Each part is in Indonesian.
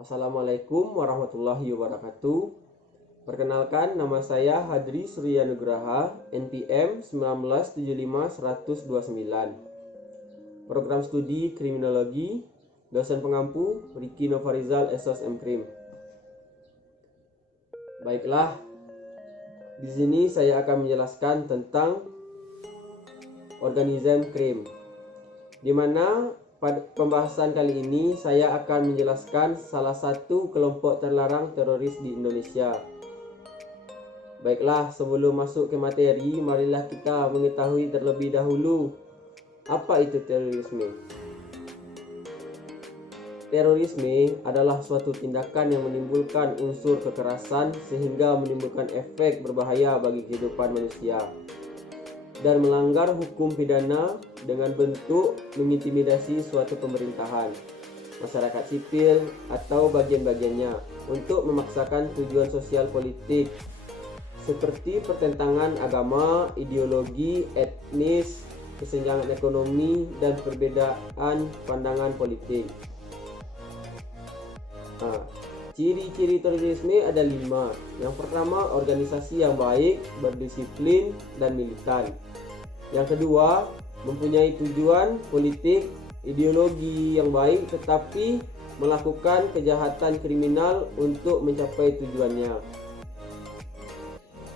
Assalamualaikum warahmatullahi wabarakatuh. Perkenalkan, nama saya Hadri Surya Nugraha, NPM 1975-129. Program Studi Kriminologi, dosen pengampu Riki Novarizal Esos M.Krim. Baiklah, di sini saya akan menjelaskan tentang organisme krim, di mana pada pembahasan kali ini saya akan menjelaskan salah satu kelompok terlarang teroris di Indonesia. Baiklah, sebelum masuk ke materi, marilah kita mengetahui terlebih dahulu apa itu terorisme. Terorisme adalah suatu tindakan yang menimbulkan unsur kekerasan sehingga menimbulkan efek berbahaya bagi kehidupan manusia dan melanggar hukum pidana dengan bentuk mengintimidasi suatu pemerintahan, masyarakat sipil, atau bagian-bagiannya untuk memaksakan tujuan sosial politik seperti pertentangan agama, ideologi, etnis, kesenjangan ekonomi, dan perbedaan pandangan politik. Ciri-ciri terorisme ada 5. Yang pertama, organisasi yang baik, berdisiplin, dan militan. Yang kedua, mempunyai tujuan politik, ideologi yang baik, tetapi melakukan kejahatan kriminal untuk mencapai tujuannya.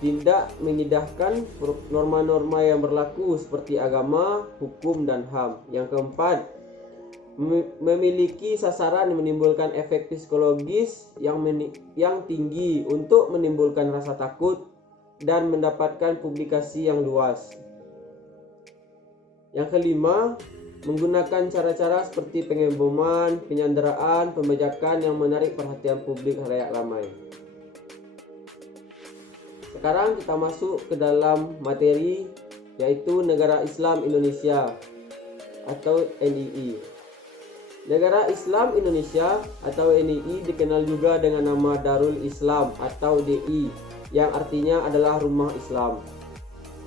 Tidak mengindahkan norma-norma yang berlaku seperti agama, hukum, dan HAM. Yang keempat, memiliki sasaran yang menimbulkan efek psikologis yang tinggi untuk menimbulkan rasa takut dan mendapatkan publikasi yang luas. Yang kelima, menggunakan cara-cara seperti pengeboman, penyanderaan, pembajakan yang menarik perhatian publik halayak ramai. Sekarang kita masuk ke dalam materi, yaitu Negara Islam Indonesia atau NII. Negara Islam Indonesia atau NII dikenal juga dengan nama Darul Islam atau DI, yang artinya adalah Rumah Islam.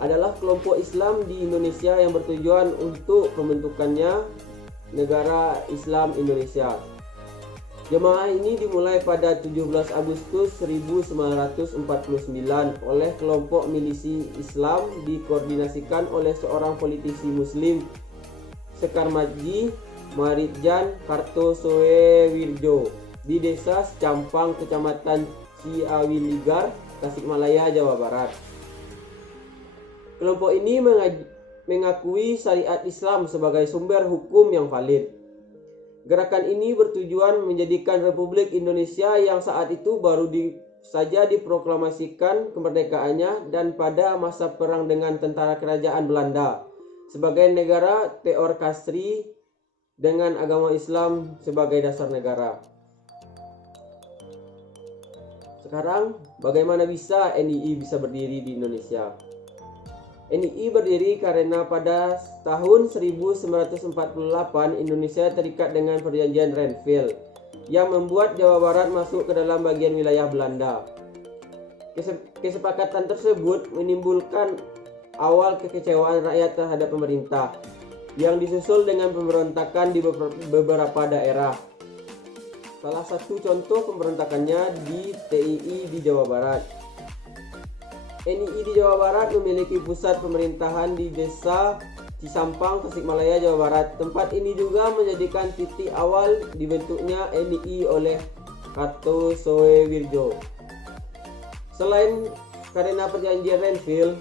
Adalah kelompok Islam di Indonesia yang bertujuan untuk pembentukannya Negara Islam Indonesia. Jemaah ini dimulai pada 17 Agustus 1949 oleh kelompok milisi Islam dikoordinasikan oleh seorang politisi Muslim, Sekar Madji Maridjan Kartosoewirjo di Desa Secampang, Kecamatan Ciawiligar, Tasikmalaya, Jawa Barat. Kelompok ini mengakui syariat Islam sebagai sumber hukum yang valid. Gerakan ini bertujuan menjadikan Republik Indonesia yang saat itu baru saja diproklamasikan kemerdekaannya dan pada masa perang dengan tentara kerajaan Belanda sebagai negara teokrasi dengan agama Islam sebagai dasar negara. Sekarang, bagaimana bisa NII bisa berdiri di Indonesia? NII berdiri karena pada tahun 1948 Indonesia terikat dengan Perjanjian Renville yang membuat Jawa Barat masuk ke dalam bagian wilayah Belanda. Kesepakatan tersebut menimbulkan awal kekecewaan rakyat terhadap pemerintah yang disusul dengan pemberontakan di beberapa daerah. Salah satu contoh pemberontakannya di TII di Jawa Barat. NII di Jawa Barat memiliki pusat pemerintahan di Desa Cisampang, Tasikmalaya, Jawa Barat. Tempat ini juga menjadikan titik awal dibentuknya NII oleh Kartosoewirjo. Selain karena perjanjian Renville,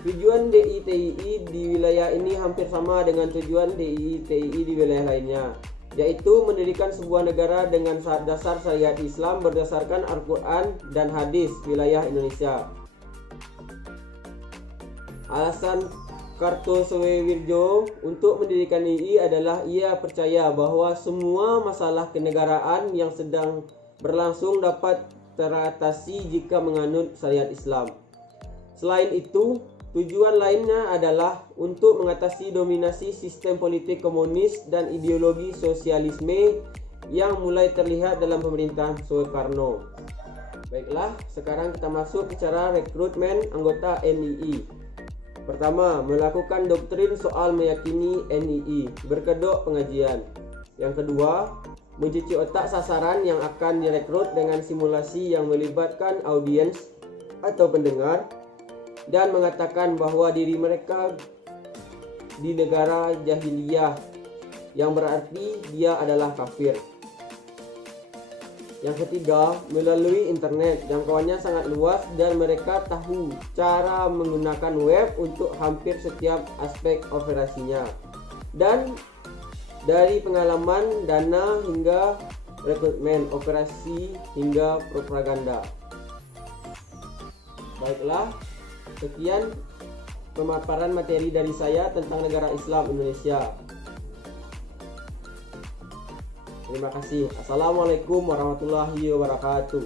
tujuan DITII di wilayah ini hampir sama dengan tujuan DITII di wilayah lainnya, yaitu mendirikan sebuah negara dengan dasar syariat Islam berdasarkan Al-Quran dan hadis wilayah Indonesia. Alasan Kartosoewirjo untuk mendirikan NII adalah ia percaya bahwa semua masalah kenegaraan yang sedang berlangsung dapat teratasi jika menganut syariat Islam. Selain itu, tujuan lainnya adalah untuk mengatasi dominasi sistem politik komunis dan ideologi sosialisme yang mulai terlihat dalam pemerintahan Soekarno. Baiklah, sekarang kita masuk ke cara rekrutmen anggota NII. Pertama, melakukan doktrin soal meyakini NII, berkedok pengajian. Yang kedua, mencuci otak sasaran yang akan direkrut dengan simulasi yang melibatkan audiens atau pendengar, dan mengatakan bahwa diri mereka di negara jahiliyah, yang berarti dia adalah kafir. Yang ketiga, melalui internet, jangkauannya sangat luas dan mereka tahu cara menggunakan web untuk hampir setiap aspek operasinya. Dan dari pengalaman, dana hingga rekrutmen, operasi hingga propaganda. Baiklah, sekian pemaparan materi dari saya tentang negara Islam Indonesia. Terima kasih. Assalamualaikum warahmatullahi wabarakatuh.